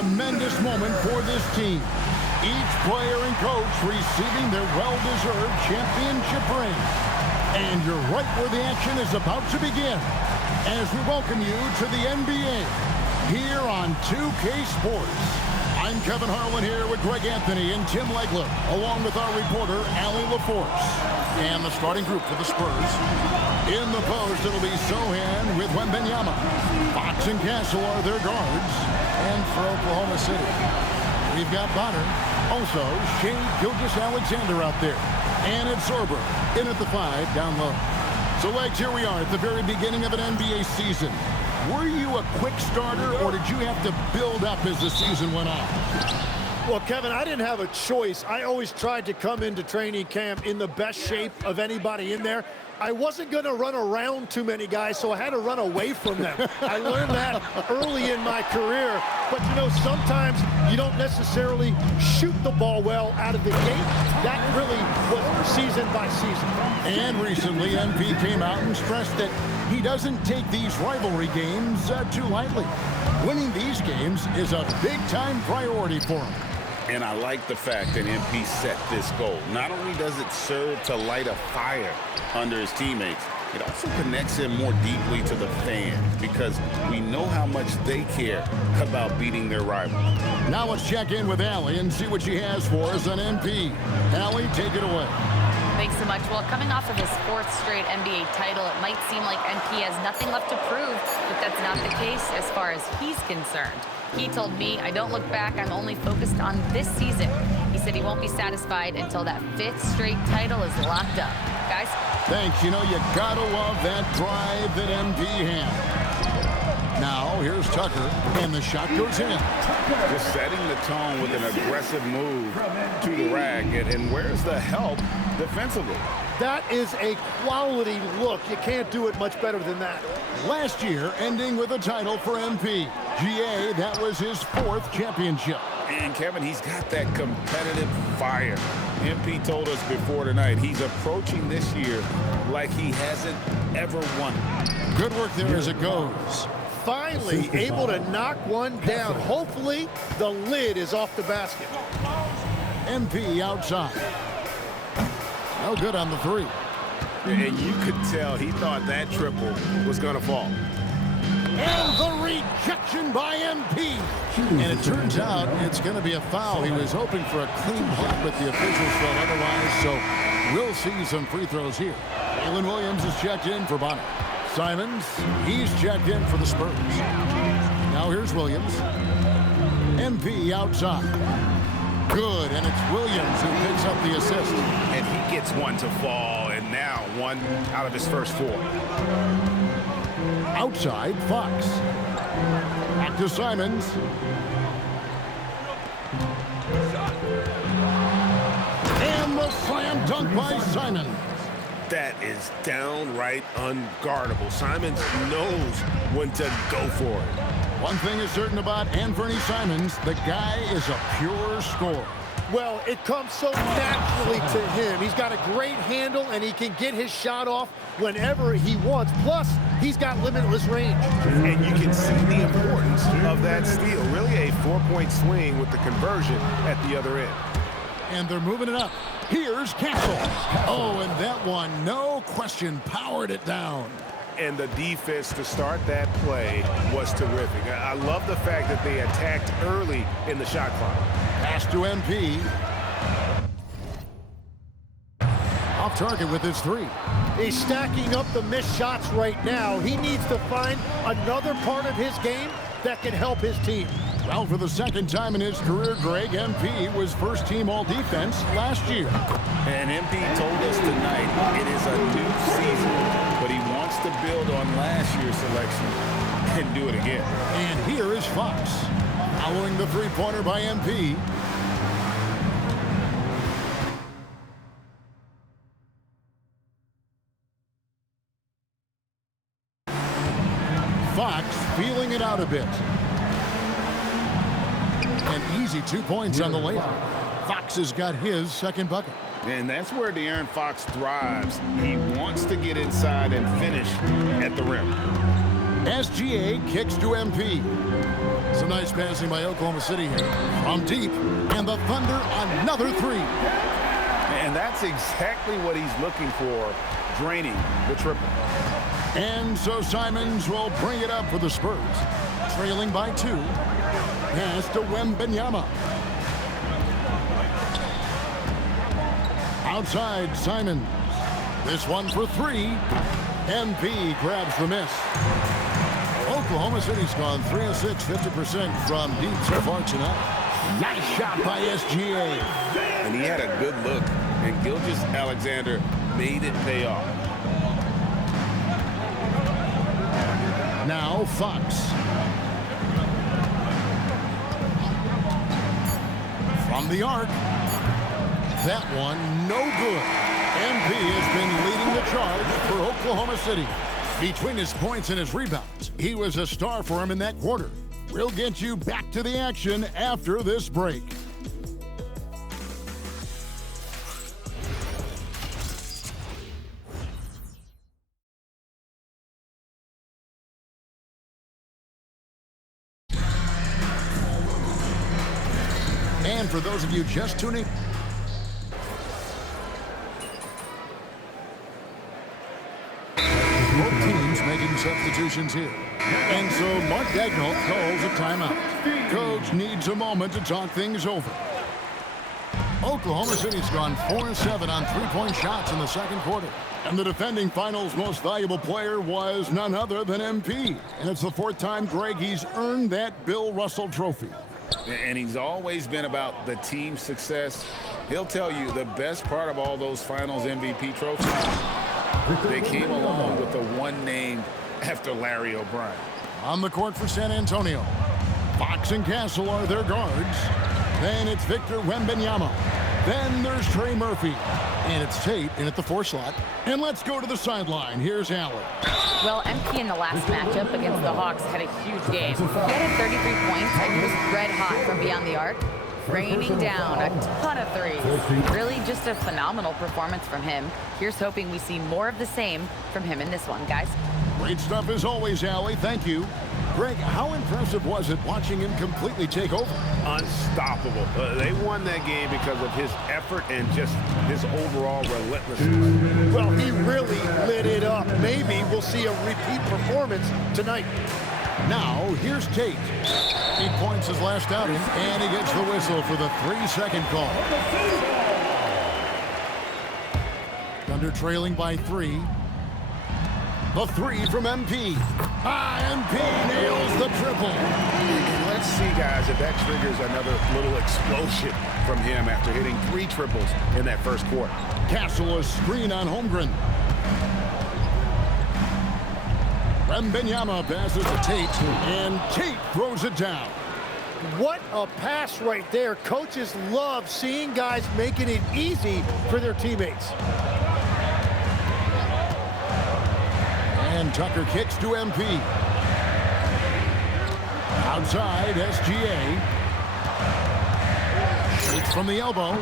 tremendous moment for this team. Each player and coach receiving their well-deserved championship ring. And you're right where the action is about to begin as we welcome you to the NBA here on 2K Sports. I'm Kevin Harlan here with Greg Anthony and Tim Legler, along with our reporter, Allie LaForce. And the starting group for the Spurs. In the post, it'll be Sohan with Wembanyama. Fox and Castle are their guards. And for Oklahoma City, we've got Bonner. Also, Shea Gilgeous-Alexander out there. And it's Sorber in at the 5 down low. So, Legs, here we are at the very beginning of an NBA season. Were you a quick starter, or did you have to build up as the season went on? Well, Kevin, I didn't have a choice. I always tried to come into training camp in the best shape of anybody in there. I wasn't going to run around too many guys, so I had to run away from them. I learned that early in my career. But, you know, sometimes you don't necessarily shoot the ball well out of the gate. That really was season by season. And recently, MP came out and stressed that he doesn't take these rivalry games too lightly. Winning these games is a big-time priority for him. And I like the fact that MP set this goal. Not only does it serve to light a fire under his teammates, it also connects him more deeply to the fans because we know how much they care about beating their rivals. Now let's check in with Allie and see what she has for us on MP. Allie, take it away. Thanks so much. Well, coming off of his 4th straight NBA title, it might seem like MP has nothing left to prove, but that's not the case as far as he's concerned. He told me, I don't look back, I'm only focused on this season. He said he won't be satisfied until that 5th straight title is locked up. Guys? Thanks. You know, you gotta love that drive that MP had. Now, here's Tucker, and the shot goes in. Just setting the tone with an aggressive move to the rack. And where's the help defensively? That is a quality look. You can't do it much better than that. Last year, ending with a title for MP. GA, that was his 4th championship. And, Kevin, he's got that competitive fire. MP told us before tonight he's approaching this year like he hasn't ever won. Good work there as it goes. Finally able to knock one down. Hopefully, the lid is off the basket. MP outside. No good on the 3. And you could tell he thought that triple was going to fall. And the rejection by MP. And it turns out it's going to be a foul. He was hoping for a clean hit, but the officials felt otherwise, so we'll see some free throws here. Jalen Williams is checked in for Bonner. Simons, he's checked in for the Spurs. Now here's Williams. MP outside. Good, and it's Williams who picks up the assist. And he gets one to fall, and now one out of his first 4. Outside, Fox. Back to Simons. And the slam dunk by Simons. That is downright unguardable. Simons knows when to go for it. One thing is certain about Anthony Simons, the guy is a pure scorer. Well, it comes so naturally to him. He's got a great handle, and he can get his shot off whenever he wants. Plus, he's got limitless range. And you can see the importance of that steal. Really a 4-point swing with the conversion at the other end. And they're moving it up. Here's Castle. Oh, and that one, no question, powered it down. And the defense to start that play was terrific. I love the fact that they attacked early in the shot clock. Pass to MP. Off target with his 3. He's stacking up the missed shots right now. He needs to find another part of his game that can help his team. Well, for the 2nd time in his career, Greg, MP was first-team all-defense last year. And MP told us tonight it is a new season, but he wants to build on last year's selection and do it again. And here is Fox, following the 3-pointer by MP. Fox feeling it out a bit. An easy 2 points on the layup. Fox has got his 2nd bucket. And that's where De'Aaron Fox thrives. He wants to get inside and finish at the rim. SGA kicks to MP. Some nice passing by Oklahoma City here. From deep, and the Thunder another three. And that's exactly what he's looking for, draining the triple. And so Simons will bring it up for the Spurs. Trailing by 2. Pass to Wembanyama. Outside Simons. This one for 3. MP grabs the miss. Oklahoma City's gone 3 of 6, 50% from deep so far tonight. Nice shot by SGA. And he had a good look, and Gilgeous-Alexander made it pay off. Now Fox. From the arc. That one no good. MP has been leading the charge for Oklahoma City. Between his points and his rebounds, he was a star for him in that quarter. We'll get you back to the action after this break. And for those of you just tuning, both teams making substitutions here. And so Mark Daigneault calls a timeout. Coach needs a moment to talk things over. Oklahoma City's gone 4 of 7 on three-point shots in the second quarter. And the defending finals most valuable player was none other than MP. And it's the 4th time, Greg, he's earned that Bill Russell trophy. And he's always been about the team's success. He'll tell you the best part of all those finals MVP trophies, they came along with the one named after Larry O'Brien. On the court for San Antonio, Fox and Castle are their guards. Then it's Victor Wembanyama. Then there's Trey Murphy. And it's Tate in at the 4 slot. And let's go to the sideline. Here's Allen. Well, MP in the last matchup against the Hawks had a huge game. He had 33 points and he was red hot from beyond the arc, raining down a ton of threes. Really just a phenomenal performance from him. Here's hoping we see more of the same from him in this one, guys. Great stuff as always, Allie. Thank you. Greg, how impressive was it watching him completely take over? Unstoppable. They won that game because of his effort and just his overall relentlessness. Well, he really lit it up. Maybe we'll see a repeat performance tonight. Now, here's Tate. He points his last outing, and he gets the whistle for the 3-second call. Thunder trailing by 3. The 3 from MP. MP nails the triple. Let's see, guys, if that triggers another little explosion from him after hitting 3 triples in that first quarter. Castle a screen on Holmgren. Wembanyama passes to Tate, and Tate throws it down. What a pass right there. Coaches love seeing guys making it easy for their teammates. And Tucker kicks to MP. Outside, SGA. Shoots from the elbow.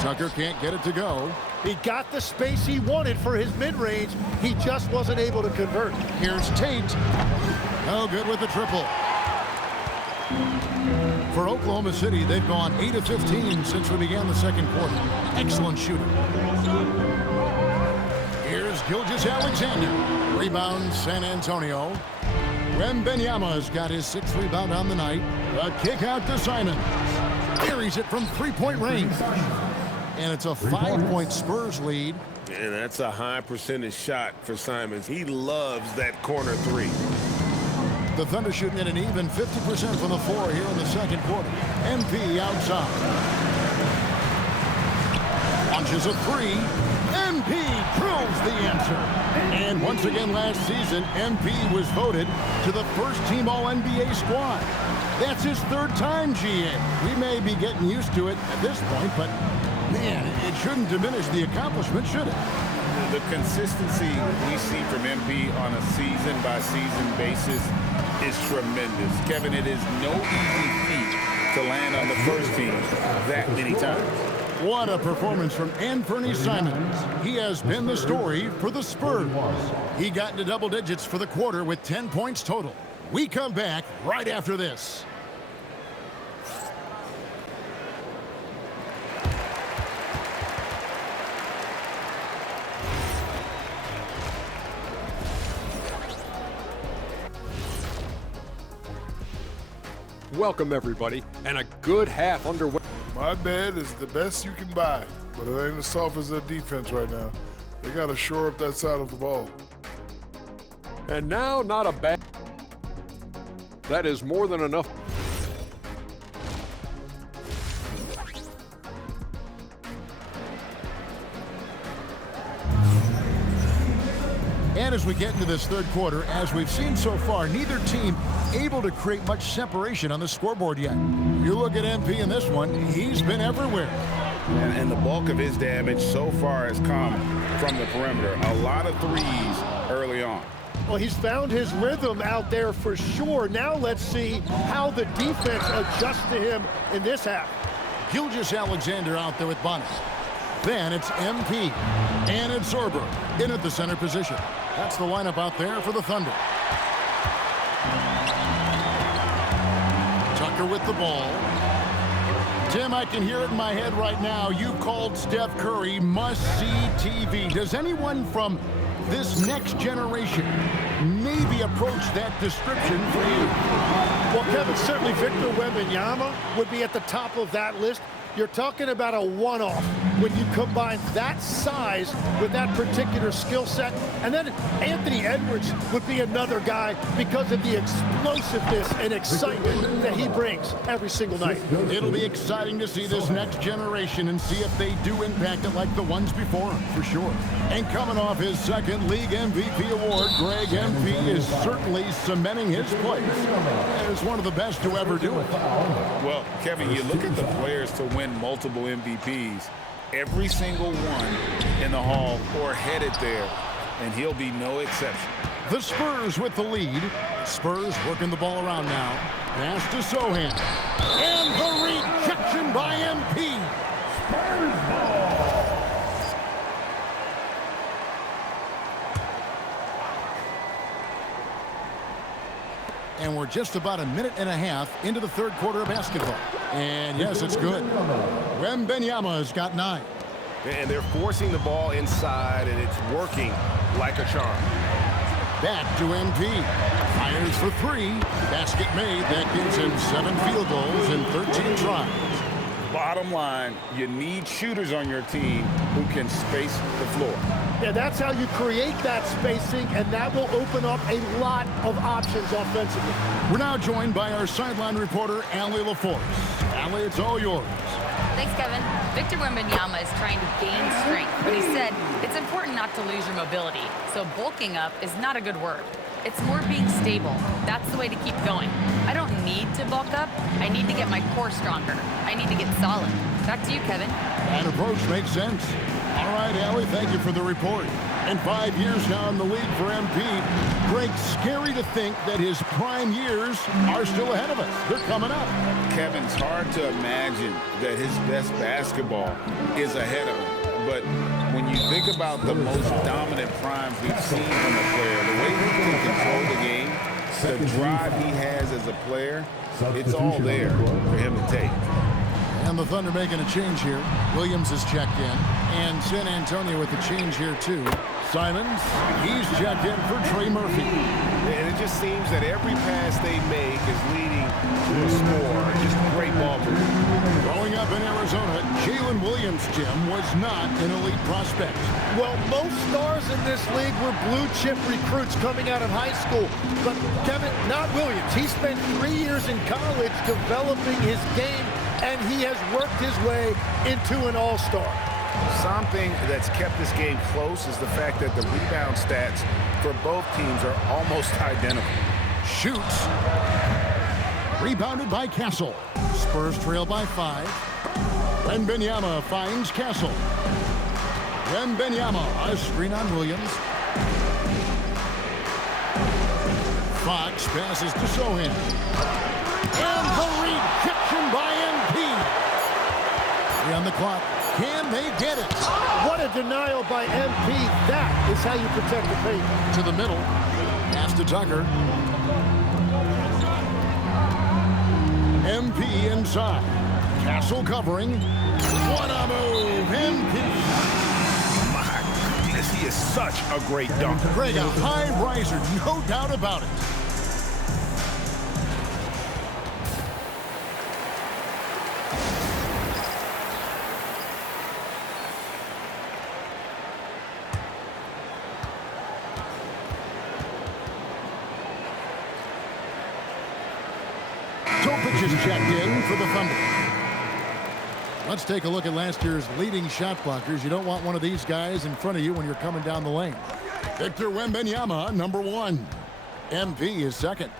Tucker can't get it to go. He got the space he wanted for his mid-range. He just wasn't able to convert. Here's Tate. No good with the triple. For Oklahoma City, they've gone 8 of 15 since we began the second quarter. Excellent shooting. Here's Gilgeous-Alexander. Rebound, San Antonio. Wembanyama's got his 6th rebound on the night. A kick out to Simons. Carries it from 3-point range. And it's a 5-point Spurs lead. And that's a high percentage shot for Simons. He loves that corner 3. The Thunder shooting at an even 50% from the floor here in the second quarter. MP outside. Launches a 3. MP drills the answer. And once again last season, MP was voted to the first-team All-NBA squad. That's his 3rd time, GA. We may be getting used to it at this point, but, man, it shouldn't diminish the accomplishment, should it? The consistency we see from MP on a season-by-season basis is tremendous. Kevin, it is no easy feat to land on the first team that many times. What a performance from Anthony Simons. He has been the story for the Spurs. He got into double digits for the quarter with 10 points total. We come back right after this. Welcome, everybody, and a good half underway. My bed is the best you can buy, but it ain't as soft as their defense right now. They got to shore up that side of the ball. And now, not a bad. That is more than enough. And as we get into this third quarter, as we've seen so far, neither team able to create much separation on the scoreboard yet. You look at MP in this one, he's been everywhere. And the bulk of his damage so far has come from the perimeter. A lot of threes early on. Well, he's found his rhythm out there for sure. Now let's see how the defense adjusts to him in this half. Gilgeous-Alexander out there with Bonnet. Then it's MP. And it's Zorber in at the center position. That's the lineup out there for the Thunder. Tucker with the ball. Tim, I can hear it in my head right now. You called Steph Curry must-see TV. Does anyone from this next generation maybe approach that description for you? Well, Kevin, certainly Victor Wembanyama would be at the top of that list. You're talking about a one-off when you combine that size with that particular skill set. And then Anthony Edwards would be another guy because of the explosiveness and excitement that he brings every single night. It'll be exciting to see this next generation and see if they do impact it like the ones before him, for sure. And coming off his second league MVP award, Greg MP is certainly cementing his place as one of the best to ever do it. Well, Kevin, you look at the players to win multiple MVPs, every single one in the hall or headed there, and he'll be no exception. The Spurs with the lead. Spurs working the ball around now. Pass to Sohan. And the rejection by MP. Spurs ball. And we're just about a minute and a half into the third quarter of basketball. And yes, it's good. Wembanyama's got 9. And they're forcing the ball inside, and it's working like a charm. Back to MP. Fires for 3. Basket made. That gives him 7 field goals in 13 tries. Bottom line, you need shooters on your team who can space the floor. Yeah, that's how you create that spacing, and that will open up a lot of options offensively. We're now joined by our sideline reporter, Allie LaForce. Allie, it's all yours. Thanks, Kevin. Victor Wembanyama is trying to gain strength, but he said it's important not to lose your mobility. So bulking up is not a good word. It's more being stable. That's the way to keep going. I don't need to bulk up. I need to get my core stronger. I need to get solid. Back to you, Kevin. That approach makes sense. All right, Allie, thank you for the report. And 5 years now in the league for MP. Greg, scary to think that his prime years are still ahead of us. They're coming up. Kevin, it's hard to imagine that his best basketball is ahead of him. But when you think about the most dominant primes we've seen from a player, the way he can control the game, the drive he has as a player, it's all there for him to take. And the Thunder making a change here. Williams is checked in. And San Antonio with the change here, too. Simons, he's checked in for Trey Murphy. And it just seems that every pass they make is leading to a score. Just great ball movement. Growing up in Arizona, Jalen Williams, Jim, was not an elite prospect. Well, most stars in this league were blue-chip recruits coming out of high school. But, Kevin, not Williams. He spent 3 years in college developing his game, and he has worked his way into an all-star. Something that's kept this game close is the fact that the rebound stats for both teams are almost identical. Shoots. Rebounded by Castle. Spurs trail by 5. Wembanyama finds Castle. Wembanyama, a screen on Williams. Fox passes to Sohan. And the rejection by MP. 3 on the clock. Can they get it? What a denial by MP. That is how you protect the paint. To the middle. Pass to Tucker. MP inside. Castle covering. What a move, MP. My goodness, he is such a great dunker. Greg, a high riser, no doubt about it. Topic is checked in for the Thunder. Let's take a look at last year's leading shot blockers. You don't want one of these guys in front of you when you're coming down the lane. Victor Wembanyama, number 1. MP is second.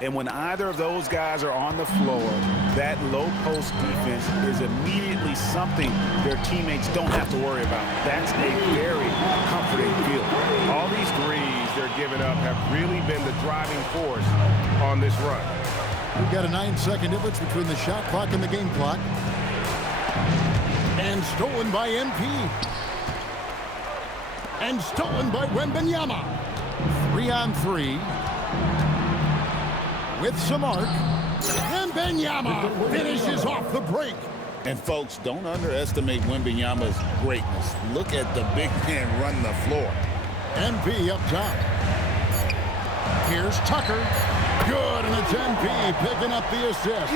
And when either of those guys are on the floor, that low post defense is immediately something their teammates don't have to worry about. That's a very comforting feeling. All these threes they're giving up have really been the driving force on this run. We've got a 9-second difference between the shot clock and the game clock. And stolen by MP. And stolen by Wembanyama. 3-on-3. With some arc. Wembanyama finishes off the break. And folks, don't underestimate Wembanyama's greatness. Look at the big man run the floor. MP up top. Here's Tucker. Good, and it's MP picking up the assist.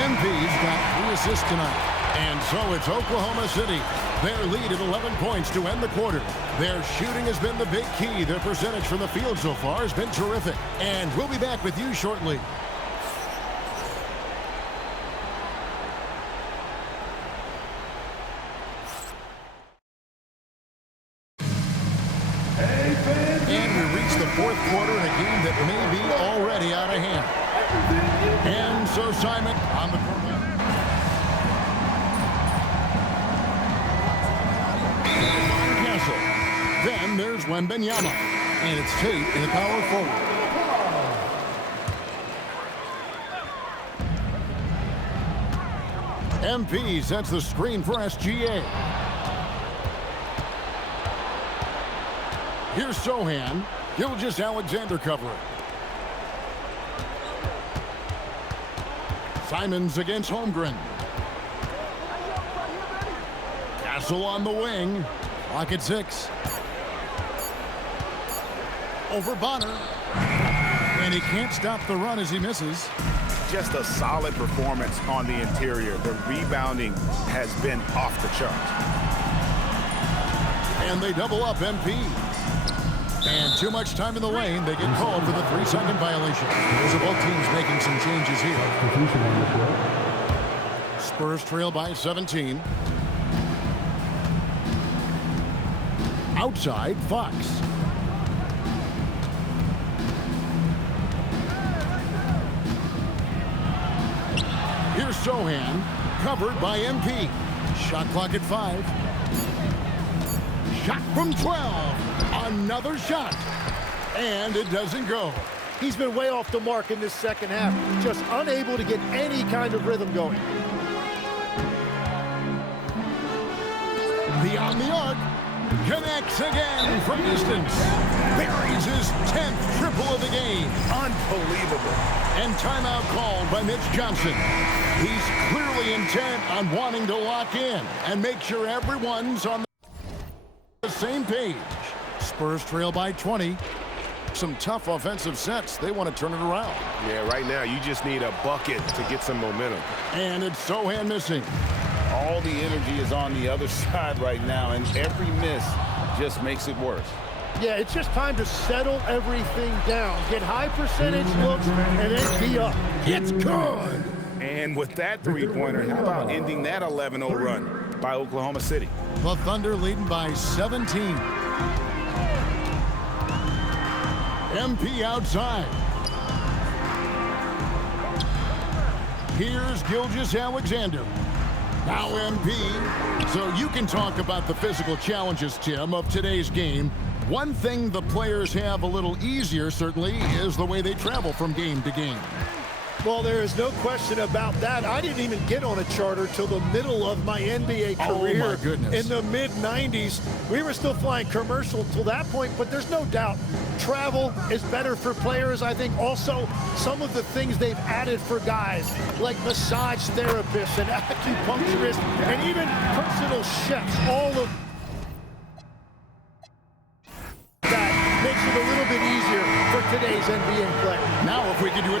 MP's got 3 assists tonight. And so it's Oklahoma City. Their lead at 11 points to end the quarter. Their shooting has been the big key. Their percentage from the field so far has been terrific. And we'll be back with you shortly. And we reach the fourth quarter in a game that may be already out of hand. And so Simon on the court. Castle. Then there's Wembanyama. And it's Tate in the power forward. MP sets the screen for SGA. Here's Sohan. Gilgeous-Alexander covering. Simons against Holmgren. Castle on the wing. Clock at 6. Over Bonner. And he can't stop the run as he misses. Just a solid performance on the interior. The rebounding has been off the charts. And they double up MP. And too much time in the lane. They get called for the 3-second violation. So both teams making some changes here. Spurs trail by 17. Outside, Fox. Here's Sohan, covered by MP. Shot clock at 5. Shot from 12. Another shot. And it doesn't go. He's been way off the mark in this second half. Just unable to get any kind of rhythm going. Beyond the arc. Connects again from distance. Buries his 10th triple of the game. Unbelievable. And timeout called by Mitch Johnson. He's clearly intent on wanting to lock in and make sure everyone's on the same page. Spurs trail by 20. Some tough offensive sets. They want to turn it around. Yeah, right now you just need a bucket to get some momentum. And it's Sohan missing. All the energy is on the other side right now, and every miss just makes it worse. Yeah, it's just time to settle everything down. Get high percentage looks and then be up. It's good. And with that three-pointer, how about ending that 11-0 run by Oklahoma City? The Thunder leading by 17. MP outside. Here's Gilgeous-Alexander. Now MP. So you can talk about the physical challenges, Tim, of today's game. One thing the players have a little easier, certainly, is the way they travel from game to game. Well, there is no question about that. I didn't even get on a charter till the middle of my NBA career. Oh, my goodness. In the mid-90s. We were still flying commercial till that point, but there's no doubt travel is better for players. I think also some of the things they've added for guys, like massage therapists and acupuncturists and even personal chefs, all of that makes it a little bit easier for today's NBA player. Now, if we can do it